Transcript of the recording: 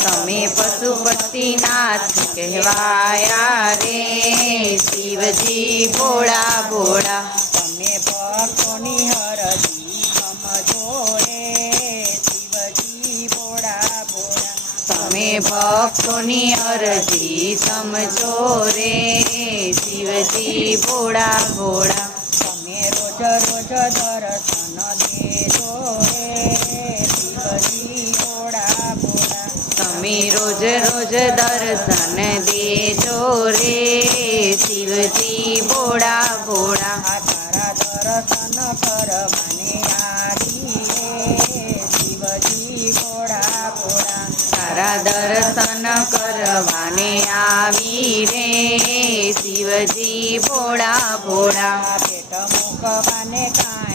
તમે પશુપતિનાથ કહેવાયા રે શિવજી ભોળા ભોળા તમે ભક્તોની હરજી સમજો રે શિવજી ભોળા ભોળા તમે ભક્તોની અરજી સમજો રે શિવજી ભોળા ભોળા તમે રોજ રોજ દર્શન દેજો રે શિવજી ભોળા ભોળા તમે રોજ રોજ દર્શન દેજો રે શિવજી ભોળા ભોળા તારા દર્શન કરવાને આવી રે શિવજી ભોળા ભોળા તારા દર્શન કરવાને આવી રે શિવજી ભોળા ભોળા પેટ મૂકવાને કાંઈ